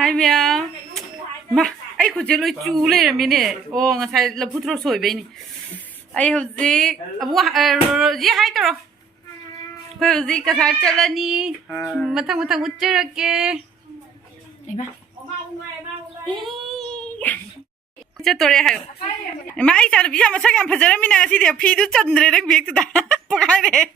Hai mèo. Mà, ai khổ chế lôi chú lên rồi mình nè. Ồ, ngà sai là phút rồi sổi bên nè. Ai hầu gì? Bố, gì hai tao rồi. Hầu gì cả sai chơi là nì. Mà thằng út chơi ra kê. Ai mà. Chơi tôi đây hay. Mà ai sao được bây giờ mà sao làm phải chơi mình đang xí đẹp phi đu chân rồi đang biết tụi ta. Bốc hai đấy.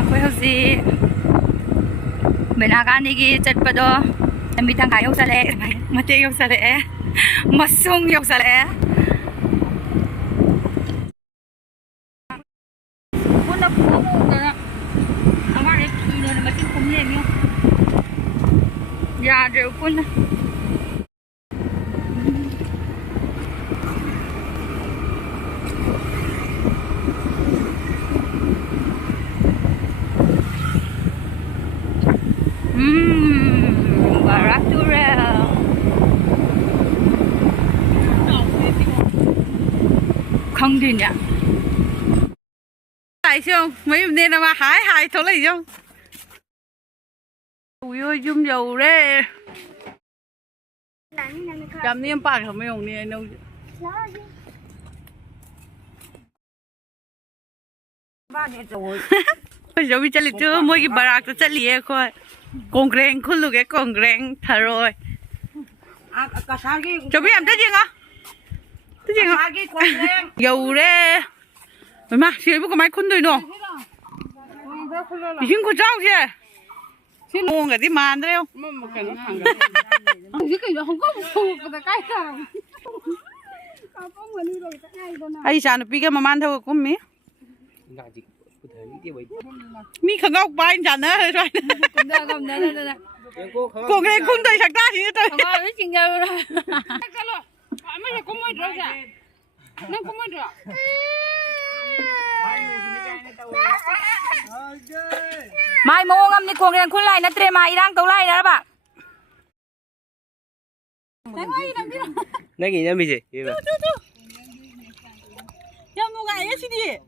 Aku hausi benakan ini cat pada bintang kayu sale, mati kayu sale, masung kayu sale. Pun aku mau dah, awak ni nak mati kumnya ni. Ya, ada pun. Baraturel. Không đi nhỉ? Tại sao mấy hôm nay là mà hái thôi lấy không? Ui ơi zoom dầu đấy. Cầm niêm bạc không mấy ông này đâu. Bây giờ mình chạy chưa mỗi cái barak tôi chạy liền coi. Con gren khôn luôn cái con gren thà rồi. Cho biết em tới gì ngó? Tới gì ngó? Dầu đấy. Mày mà, chị ấy có máy khôn rồi nè. Chị có trâu chưa? Chị mua cái gì mà ăn đấy không? Ai sao nó bị cái mà ăn thôi cũng mía. Mi khẩn ngọc ba anh chẳng nữa rồi. Cô cái không tới sạc ta thì tới. Mấy chuyện nhau rồi. Mấy cái cũng mới được rồi. Nó cũng mới được. Mai mua ngâm đi cuồng đèn khuôn lại nó trề mà đang tấu lại đó bạn. Này gì nhá gì? Ya mau ngaya sih dia.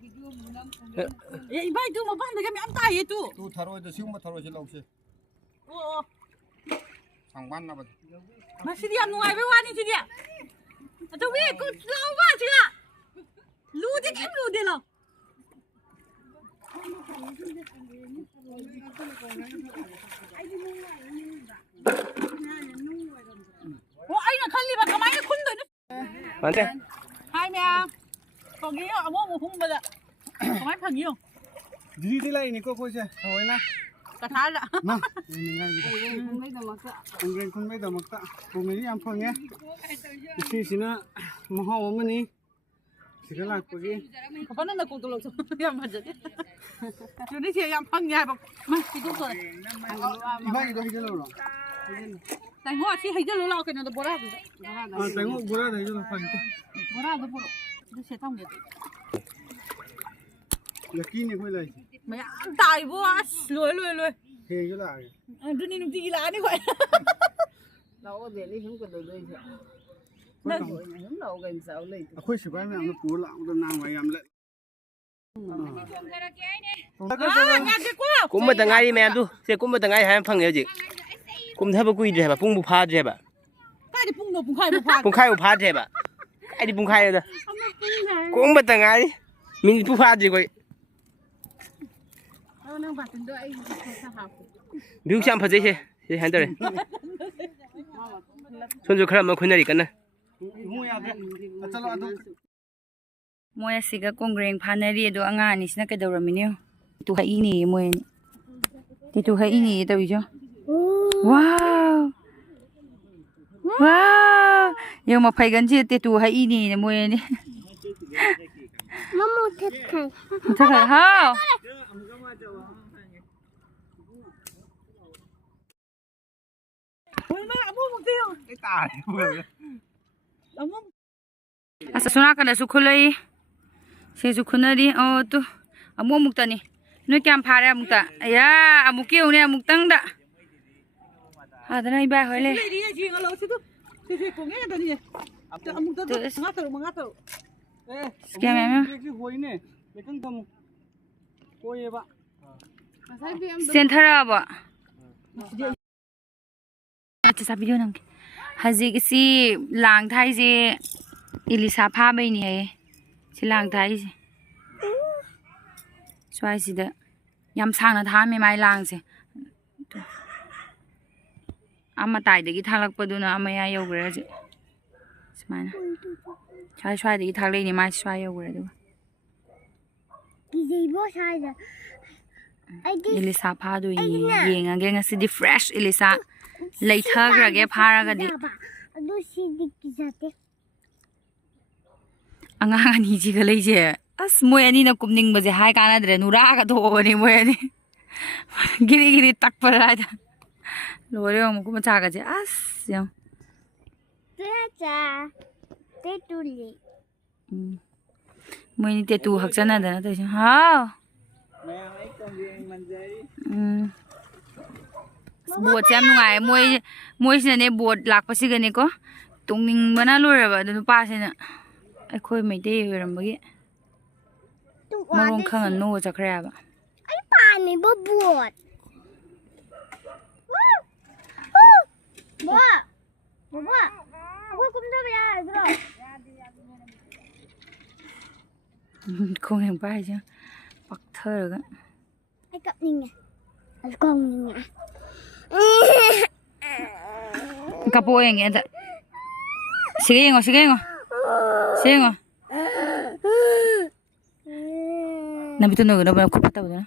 Ibai tu mau pandai kami am tai itu. Tu tharo itu siung tharo je lau se. Oh. Sangban apa? Masih dia mau ngai wani sih dia. Atau we ku lau ba sih lah. Lu dia kan lu dia lah. Oh, ai nak kali ba kamai kun tu. Mana? Hai mèo. Còn gì ở mua một khung bây giờ. Có mấy phần nhiều. Đi đi lại này cô chơi. Thôi na. Cả tháng ạ. Na. Ini ngai. Con gren con mấy tầm ta. Con này am phong nhé. Thì xin na. Mà họ mà ni. Thì cái là cô gì? Có phải là cô tôi lâu rồi. Em mà chết. Chứ đi thì em phong nhà bọc. Mà thì cũng rồi. Ibai itu hijau lo. Tại ngõ thì hãy cho lũ lao cái nào đó bora rồi. Tengok bola dah hijau phong itu. Bora đó bora. Nó sẽ thông được. Laki ni kau lagi. Mày ăn tài vô á, lùi. Hei je lah. Đứa này nó đi lá đi vậy. Đâu để đi không có được đây chứ. Không đâu gần sao lấy. Aku sebab ni am pula, am nang mai am le. Nhà cái quá. Cũng một tầng ai đi mẹ em tu, sẽ cũng một tầng ai hai em phăng nhiều gì. Cũng thấy bao quy gì bà, bung bù phá gì bà. Cái đi bung khai bung phá. Bung khai bù phá gì bà. Cái đi bung khai rồi. Cũng một tầng ai, mình bù phá gì vậy. Nếu xem phải gì thì hành tới. Xuân du khởi mà khuyên này cái này. Moi asiga kongreng phanari do anga ni sina ke doramini tu hai ni moi ti tu hai ni to jo wow wow yo ma phai gan ji ti tu hai ni moi ni Mamu thất khai. thật là ha ôi ma mua một tiêu Cái tài vừa. asa suna kana su khulai se su khunari o tu amu mukta ni no kyam phare mukta ya amu keu ne amuk tang da ha da nai ba hoi le scam em Cái hối này, cái căng thầm. ꯀꯣꯏꯌꯦꯕ ꯉꯁꯥꯏꯗꯤ ꯑꯝꯇ ꯆꯦꯟꯊꯔꯛꯑꯕꯣ ꯑꯆꯥ ꯆꯥꯕꯤꯌꯣ ꯅꯪꯒꯤ ꯍꯧꯖꯤꯛ ꯁꯤ ꯂꯥꯡ ꯊꯥꯏꯁꯦ ꯏꯂꯤꯁꯥ ꯐꯥꯕꯩꯅꯤ ꯍꯥꯏꯌꯦ ꯁꯤ ꯂꯥꯡ ꯊꯥꯏꯁꯦ ꯁ꯭ꯋꯥꯏꯁꯤꯗ ꯌꯥꯝ ꯁꯥꯡꯅ ꯊꯥꯔꯝꯃꯦ ꯃꯥꯏ ꯂꯥꯡꯁꯦ ꯃꯇꯥꯏꯗꯒꯤ ꯊꯥꯛꯂꯛꯄꯗꯨꯅ ꯃꯌꯥ ꯌꯧꯈ꯭ꯔꯦ ꯍꯧꯖꯤꯛ ꯁꯨꯃꯥꯏꯅ ꯁ꯭ꯋꯥꯏꯗꯒꯤ ꯊꯥꯛꯂꯛꯏꯅꯦ ꯃꯥꯁꯤ ꯁ꯭ꯋꯥꯏ ꯌꯧꯈ꯭ꯔꯦ ꯑꯗꯨꯒ ꯏꯂꯤꯁꯥ ꯐꯥꯗꯣꯏꯅꯤ ꯌꯦꯡꯉꯒꯦ ꯉꯁꯤꯗꯤ ꯐ꯭ꯔꯦꯁ ꯏꯂꯤꯁꯥ ꯂꯩꯊꯈ꯭ꯔꯒꯦ ꯐꯥꯔꯒꯗꯤ ꯑꯉꯥꯡ ꯑꯅꯤꯁꯤꯒ ꯂꯩꯁꯦ ꯑꯁ ꯃꯣꯏ ꯑꯅꯤꯅ ꯀꯨꯝꯅꯤꯡꯕꯁꯦ ꯍꯥꯏ ꯀꯥꯟꯅꯗ꯭ꯔꯦ ꯅꯨꯔꯥꯒ ꯊꯣꯛꯑꯕꯅꯤ ꯃꯣꯏ ꯑꯅꯤ ꯒꯤꯔꯤ ꯒꯤꯔꯤ ꯇꯛꯄꯗ ꯍꯥꯏꯗ ꯂꯣꯏꯔꯦ ꯑꯃꯨꯛꯀ ꯃꯆꯥꯒꯁꯦ ꯑꯁ ꯌꯥꯝ ꯃꯣꯏꯅꯤ ꯇꯦꯇꯨ ꯍꯛꯆꯟꯅꯗꯅ ꯇꯧꯔꯤꯁꯦ ꯍꯥꯎ ꯕꯣꯠꯁꯦ ꯌꯥꯝ ꯅꯨꯡꯉꯥꯏꯌꯦ ꯃꯣꯏꯁꯤꯅꯅꯦ ꯕꯣꯠ ꯂꯥꯛꯄꯁꯤꯒꯅꯦꯀꯣ ꯇꯣꯡꯅꯤꯡꯕꯅ ꯂꯣꯏꯔꯕ ꯑꯗꯨ ꯅꯨꯄꯥꯁꯤꯅ ꯑꯩꯈꯣꯏ ꯃꯩꯇꯩ ꯑꯣꯏꯔꯝꯕꯒꯤ ꯃꯔꯣꯟ ꯈꯪꯉ ꯅꯣꯛꯑ ꯆꯠꯈ꯭ꯔꯦ ꯍꯥꯏꯕ ꯑꯩ ꯄꯥꯝꯃꯤꯕ ꯕꯣꯠ ꯕꯣꯕꯥ ꯑꯩꯈꯣꯏ ꯀꯨꯝꯗꯕ ꯌꯥꯔꯗ꯭ꯔꯣ ꯈꯣꯡ ꯍꯦꯛ ꯄꯥꯏꯁꯦ ꯄꯛꯊꯔꯒ ꯑꯩ ꯀꯞꯅꯤꯡꯉꯦ ꯑꯩ ꯀꯞꯅꯤꯡꯉꯦ ꯀꯞꯄꯣ ꯌꯦꯡꯒꯦ ꯑꯗ ꯁꯤꯒ ꯌꯦꯡꯉꯣ ꯁꯤꯒ ꯌꯦꯡꯉꯣ ꯁꯤ ꯌꯦꯡꯉꯣ ꯅꯕꯤꯇ ꯅꯣꯏꯒꯅꯕ ꯈꯨꯠ ꯐꯠꯇꯕꯗꯨꯅ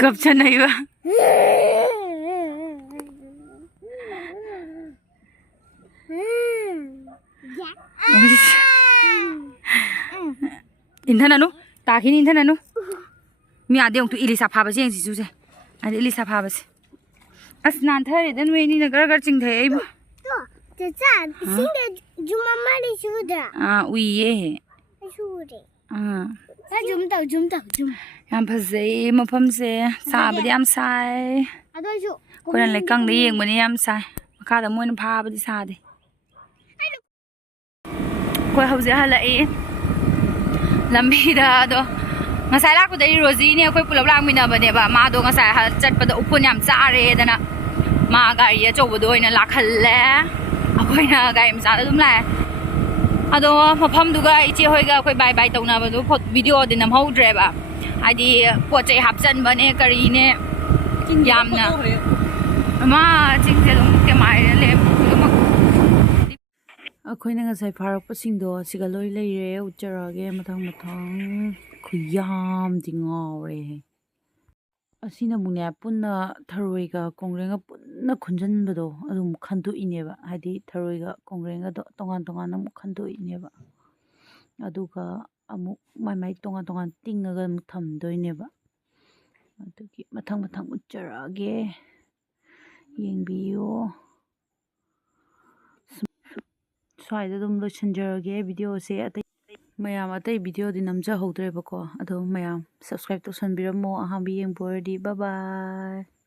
ꯀꯞꯆꯅꯩꯕ 인터넷노 따긴 인터넷노 미안해 또 일리사 파바지 행시 주세 아니 일리사 파바지 아스 난타리다 왜니나 그러가 찡대 이부 짜짜 싱게 주마마리 슈다 아 우이에 슈리 아 좀 ꯌꯥꯝ ꯐꯖꯩ ꯃꯐꯝꯁꯦ ꯁꯥꯕꯗꯤ ꯌꯥꯝ ꯁꯥꯏ 아도슈 ꯑꯩꯈꯣꯏꯅ ꯂꯩꯀꯪꯗ ꯌꯦꯡꯕꯅꯤ ꯌꯥꯝ ꯁꯥꯏ ꯃꯈꯥꯗ ꯃꯣꯏꯅ ꯐꯥꯕꯗꯤ ꯁꯥꯗꯦ ꯑꯩꯈꯣꯏ ꯍꯧꯖꯤꯛ ꯍꯜꯂꯛꯏ ꯂꯝꯕꯤꯗ ꯑꯗꯣ ꯉꯁꯥꯏ ꯂꯥꯛꯄꯗꯗꯤ ꯔꯣꯖꯤꯅꯦ ꯑꯩꯈꯣꯏ ꯄꯨꯂꯞ ꯂꯥꯛꯃꯤꯟꯅꯕꯅꯦꯕ ꯃꯥꯗꯣ ꯉꯁꯥꯏ ꯆꯠꯄꯗ ꯎꯐꯨꯟ ꯌꯥꯝ ꯆꯥꯔꯦꯗꯅ ꯃꯥ ꯒꯥꯔꯤ ꯑꯆꯧꯕꯗꯣ ꯑꯣꯏꯅ ꯂꯥꯛꯍꯜꯂꯦ ꯑꯩꯈꯣꯏꯅ ꯒꯥꯔꯤ ꯃꯆꯥꯗ ꯑꯗꯨꯝ ꯂꯥꯛꯑꯦ ꯑꯗꯣ ꯃꯐꯝꯗꯨꯒ ꯏꯆꯦ ꯍꯣꯏꯒ ꯑꯩꯈꯣꯏ ꯕꯥꯏ ꯕꯥꯏ ꯇꯧꯅꯕꯗꯣ ꯚꯤꯗꯤꯑꯣꯗꯤ ꯅꯝꯍꯧꯗ꯭ꯔꯦꯕ ꯍꯥꯏꯗꯤ ꯄꯣꯠ ꯆꯩ ꯍꯥꯞꯆꯟꯕꯅꯦ ꯀꯔꯤꯅꯦ ꯌꯥꯝꯅ ꯑꯃ ꯆꯤꯡꯁꯦ ꯑꯗꯨꯝ ꯇꯦꯃꯥꯏꯔ ꯂꯩ ꯑꯩꯈꯣꯏꯅ ꯉꯁꯥꯏ ꯐꯥꯔꯛꯄꯁꯤꯡꯗꯣ ꯁꯤꯒ ꯂꯣꯏ ꯂꯩꯔꯦ ꯎꯠꯆꯔꯛꯑꯒꯦ ꯃꯊꯪ ꯈꯨꯌꯥꯝꯗꯤ ꯉꯥꯎꯔꯦ ꯑꯁꯤꯅꯕꯨꯅꯦ ꯄꯨꯟꯅ ꯊꯔꯣꯏꯒ ꯀꯣꯡꯒ꯭ꯔꯦꯡꯒ ꯄꯨꯟꯅ ꯈꯨꯟꯖꯟꯕꯗꯣ ꯑꯗꯨꯃꯨꯛ ꯈꯟꯗꯣꯛꯏꯅꯦꯕ ꯍꯥꯏꯗꯤ ꯊꯔꯣꯏꯒ ꯀꯣꯡꯒ꯭ꯔꯦꯡꯒꯗꯣ ꯇꯣꯉꯥꯟ ꯇꯣꯉꯥꯟꯅ ꯑꯃꯨꯛ ꯈꯟꯗꯣꯛꯏꯅꯦꯕ ꯑꯗꯨꯒ ꯑꯃꯨꯛ ꯃꯥꯏ ꯇꯣꯉꯥꯟ ꯇꯣꯉꯥꯟ ꯇꯤꯡꯉꯒ ꯑꯃꯨꯛ ꯊꯝꯗꯣꯏꯅꯦꯕ ꯑꯗꯨꯒꯤ ꯃꯊꯪ ꯎꯠꯆꯔꯛꯑꯒꯦ ꯌꯦꯡꯕꯤꯌꯨ ꯁ꯭ꯋꯥꯏꯗ ꯑꯗꯨꯝ ꯂꯣꯏꯁꯤꯟꯖꯔꯒꯦ ꯚꯤꯗꯤꯑꯣꯁꯦ ꯃꯌꯥꯝ ꯑꯇꯩ ꯚꯤꯗꯤꯑꯣꯗꯤ ꯅꯝꯖꯍꯧꯗ꯭ꯔꯦꯕꯀꯣ ꯑꯗꯣ ꯃꯌꯥꯝ ꯁꯕꯁꯀ꯭ꯔꯥꯏꯕ ꯇꯧꯁꯟꯕꯤꯔꯝꯃꯣ ꯑꯍꯥꯟꯕ ꯌꯦꯡꯕ ꯑꯣꯏꯔꯗꯤ ꯕꯥꯏ ꯕꯥꯏ